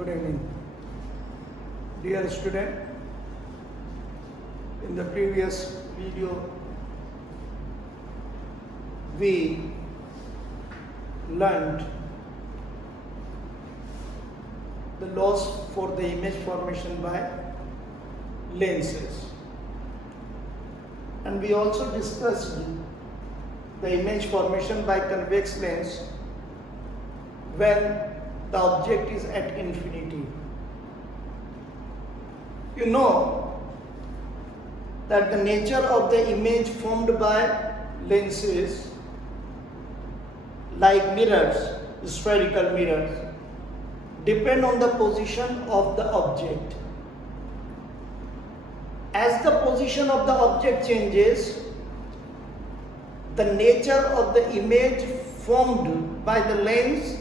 Good evening. Dear student, in the previous video, we learned the laws for the image formation by lenses, and we also discussed the image formation by convex lens when the object is at infinity. You know that the nature of the image formed by lenses, like mirrors, spherical mirrors, depend on the position of the object. As the position of the object changes, the nature of the image formed by the lens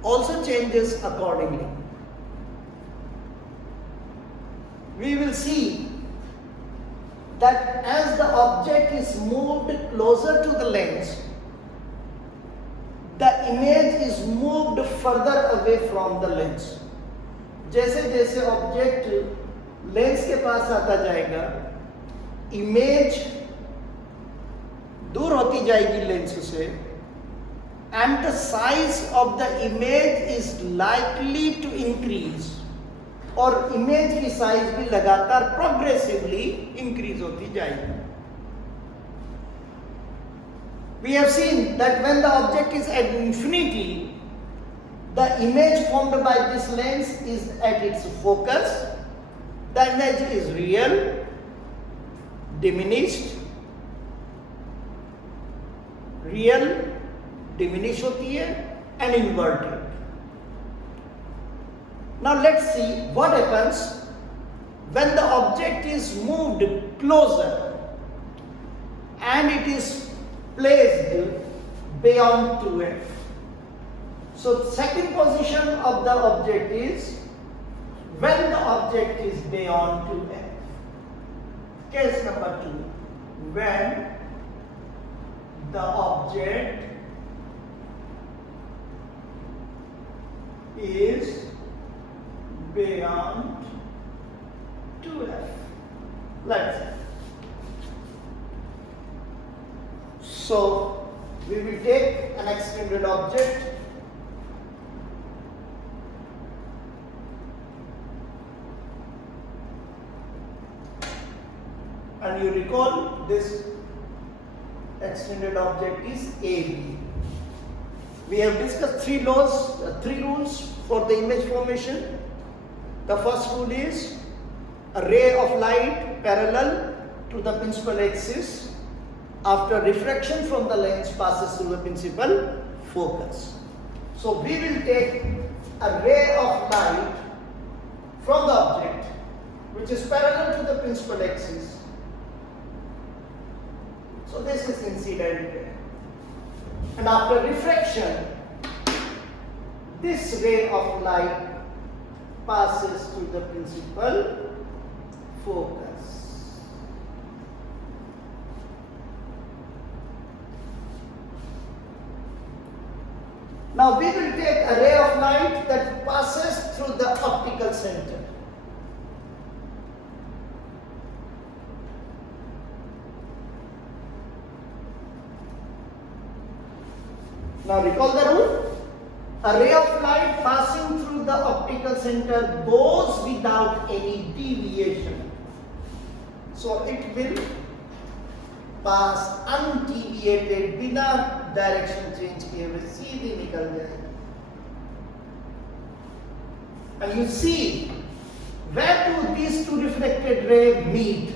also changes accordingly. We will see that as the object is moved closer to the lens, the image is moved further away from the lens. जैसे जैसे object lens के पास आता जाएगा, image दूर होती जाएगी lens से, and the size of the image is likely to increase, और इमेज की साइज भी लगातार प्रोग्रेसिवली इंक्रीज होती जाएगी. We have seen that when the object is at infinity, the image formed by this lens is at its focus. The image is real, diminished, real, diminish होती है, and inverted. Now let's see what happens when the object is moved closer and it is placed beyond 2f. So second position of the object is when the object is beyond 2f. Case number 2, when the object is beyond 2f. Let's see. So we will take an extended object and you recall this extended object is AB. We have discussed three rules for the image formation. The first rule is a ray of light parallel to the principal axis after refraction from the lens passes through the principal focus. So we will take a ray of light from the object which is parallel to the principal axis. So this is incident ray. And after refraction, this ray of light passes through the principal focus. Now we will take a ray of light that passes through the optical center. Now recall the rule. A ray of light passing through the optical center goes without any deviation. So it will pass undeviated, बिना direction change किए हुए सीधी निकल जाएगी. And you see, where do these two reflected rays meet?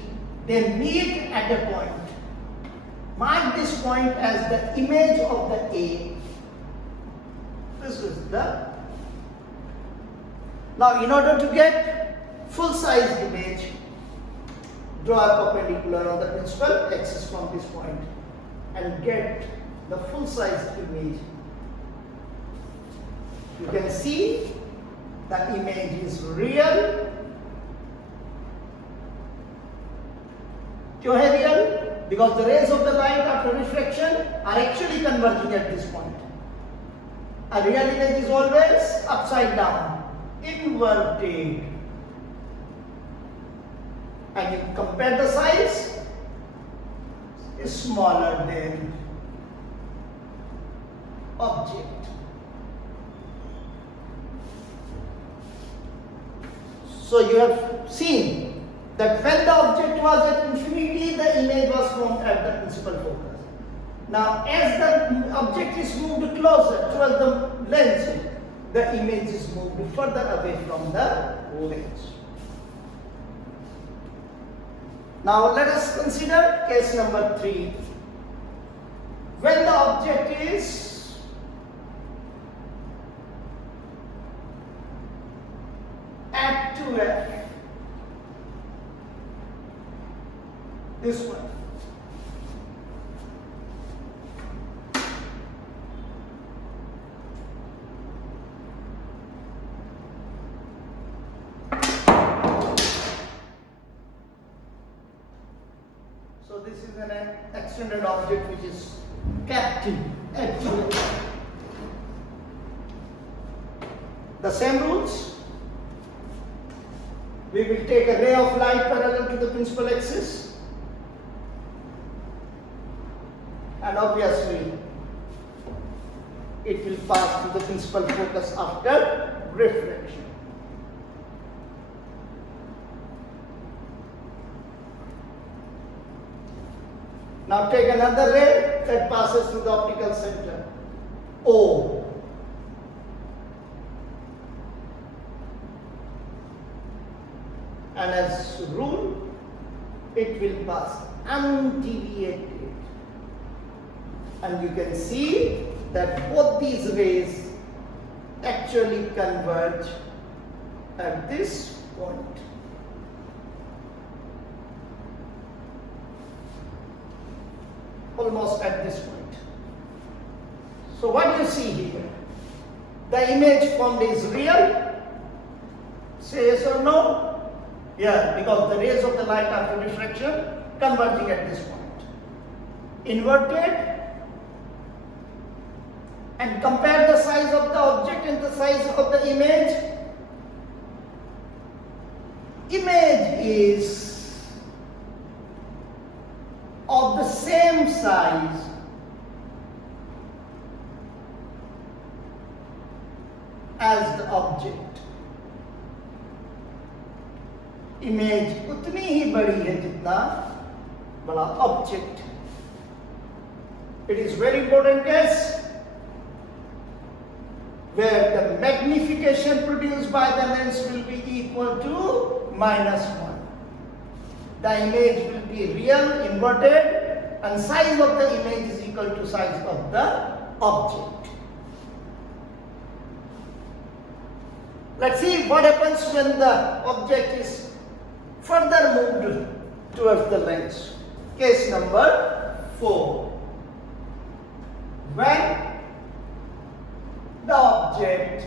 They meet at a point. Mark this point as the image of the A. This is the. Now, in order to get full-size image, draw a perpendicular on the principal axis from this point and get the full-size image. You can see the image is real. क्यों है real? Because the rays of the light after refraction are actually converging at this point. A real image is always upside down, inverted. And you compare the size, is smaller than object. So you have seen that when the object was at infinity, the image was formed at the principal focus. Now as the object is moved closer towards the lens, the image is moved further away from the lens. Now let us consider case number 3. When the object is at 2f, this one. So this is an extended object which is captive at 2f. The same rules. We will take a ray of light parallel to the principal axis, and obviously it will pass to the principal focus after refraction. Now take another ray that passes through the optical center, O. And as a rule, it will pass undeviated. And you can see that both these rays actually converge at this point. Almost at this point. So what do you see here? The image formed is real? Say yes or no? Yeah, because the rays of the light after refraction converging at this point. Inverted, and compare the size of the object and the size of the image. Image is of the same size as the object. Image उतनी ही बड़ी है जितना बड़ा object. It is very important case where the magnification produced by the lens will be equal to -1. The image will be real, inverted, and size of the image is equal to size of the object. Let's see what happens when the object is further moved towards the lens. Case number 4. When the object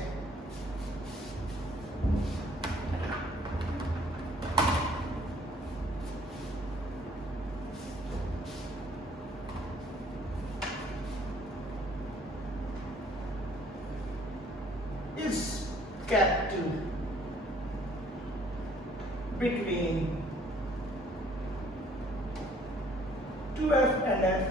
is captive between 2f and f,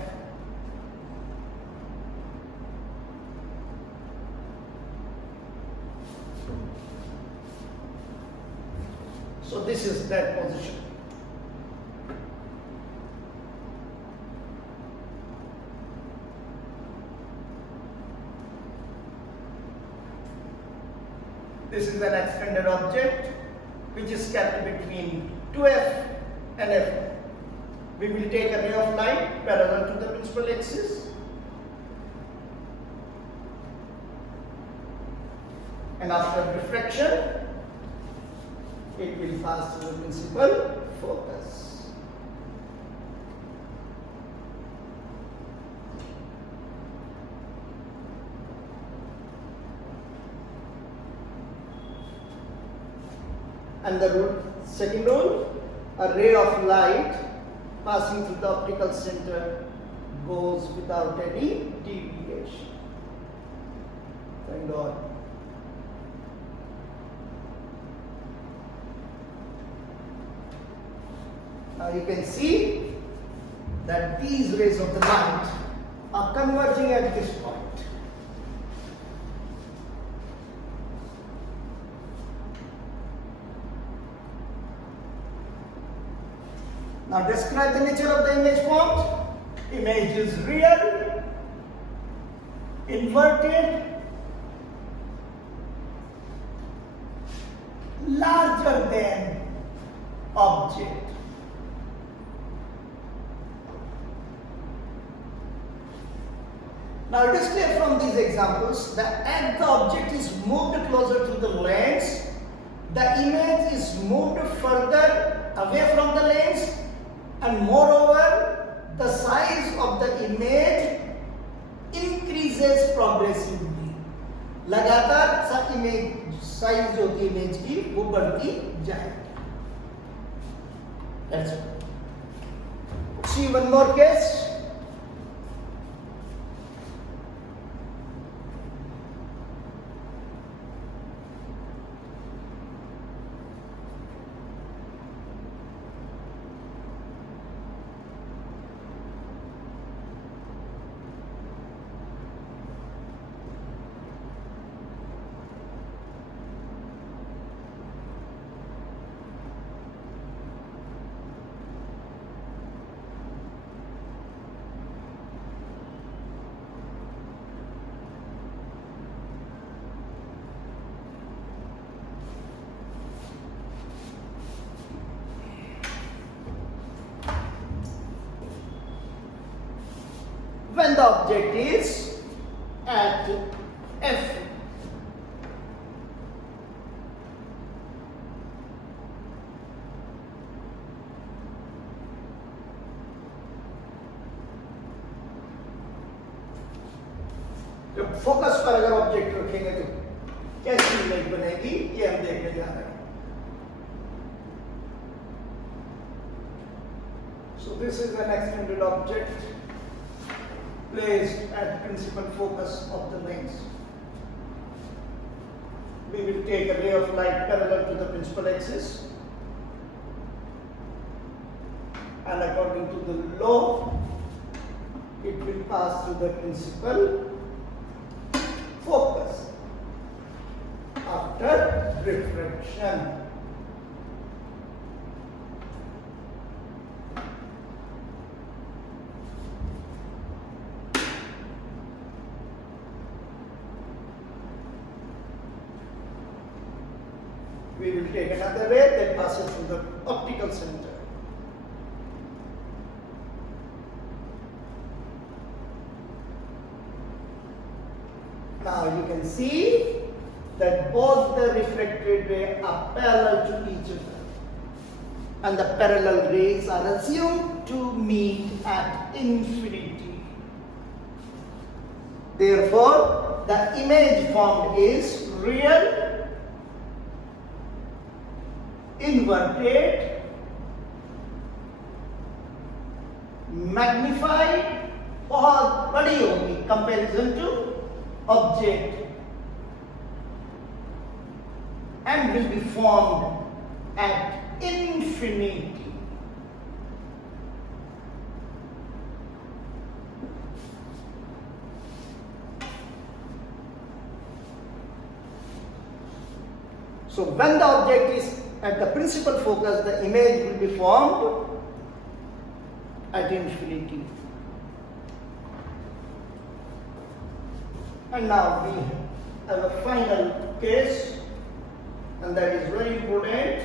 so this is that position. This is an extended object which is kept between 2f and f. We will take a ray of light parallel to the principal axis, and after refraction it will pass to the principal focus. And the second rule, a ray of light passing through the optical center goes without any deviation. Thank God. Now you can see that these rays of the light are converging at this point. Now describe the nature of the image formed. Image is real, inverted, larger than object. Now it is clear from these examples that as the object is moved closer to the lens, the image is moved further away from the lens, and moreover the size of the image increases progressively. लगातार image size जो होती है image की वो बढ़ती जाएगी. Let's see one more case. When the object is at F, जब focus पर अगर ऑब्जेक्ट रखेंगे तो कैसी इमेज बनेगी ये हम देखने जा रहे हैं. So this is an extended object placed at principal focus of the lens. We will take a ray of light parallel to the principal axis, and according to the law, it will pass through the principal focus after refraction. We will take another ray that passes through the optical center. Now you can see that both the refracted rays are parallel to each other, and the parallel rays are assumed to meet at infinity. Therefore, the image formed is real, inverted, magnified, बहुत बड़ी होगी comparison to object, and will be formed at infinity. So when the object is at the principal focus, the image will be formed at infinity. And now we have a final case, and that is very important.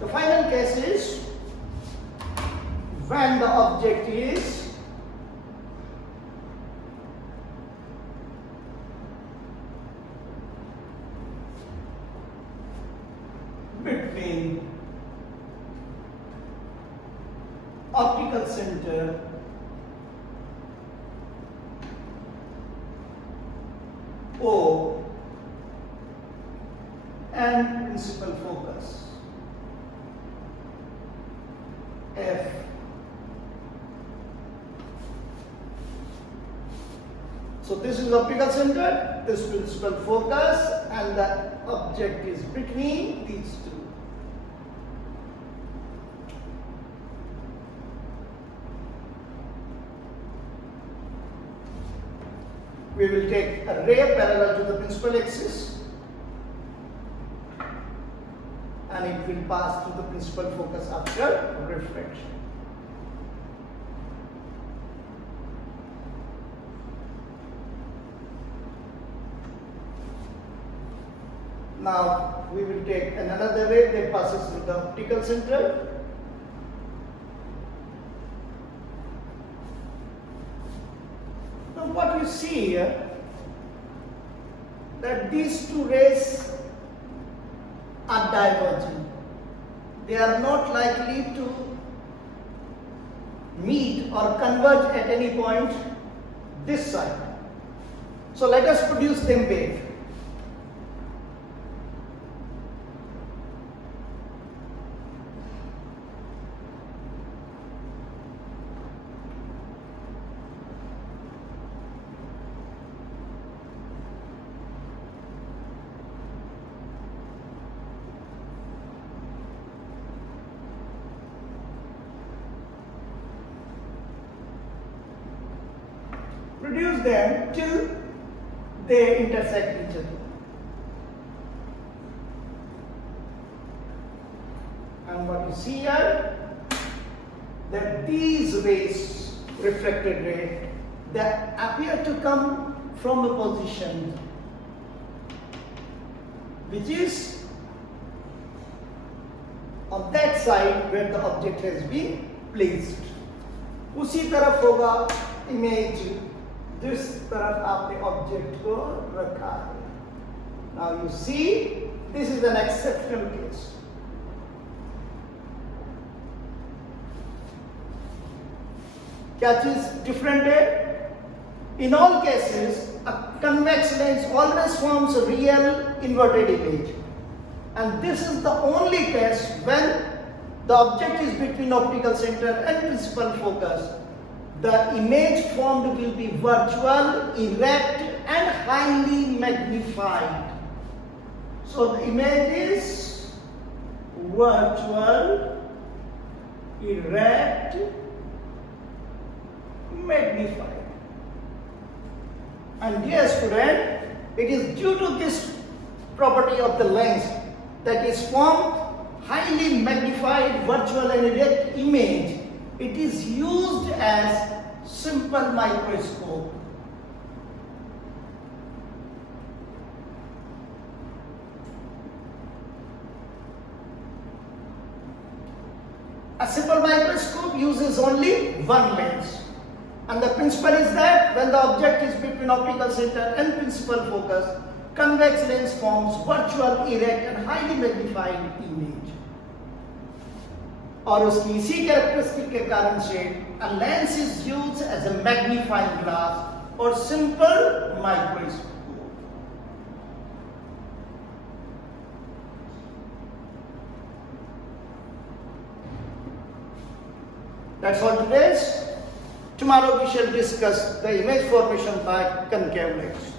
The final case is when the object is between optical center O and principal focus F. So this is optical center, this principal focus, and the object is between these two. We will take a ray parallel to the principal axis and it will pass through the principal focus after refraction. Now we will take another ray that passes through the optical center. Now what you see here, that these two rays are diverging. They are not likely to meet or converge at any point this side. So let us produce them both. Produce them till they intersect each other. And what you see here, that these rays, reflected ray, they appear to come from a position which is on that side where the object has been placed. उसी तरफ होगा image जिस तरफ आपने object को रखा है. Now you see, this is an exceptional case. क्या चीज डिफरेंट है? In all cases, a convex lens always forms a real inverted image, and this is the only case when the object is between optical center and principal focus. The image formed will be virtual, erect, and highly magnified. So the image is virtual, erect, magnified. And dear student, it is due to this property of the lens that is formed highly magnified, virtual, and erect image. It is used as simple microscope. A simple microscope uses only one lens, and the principle is that when the object is between optical center and principal focus, convex lens forms virtual, erect, and highly magnified image. और उसकी इसी characteristic के कारण से a lens is used as a magnifying glass or simple microscope. That's all today. Tomorrow we shall discuss the image formation by concave lens.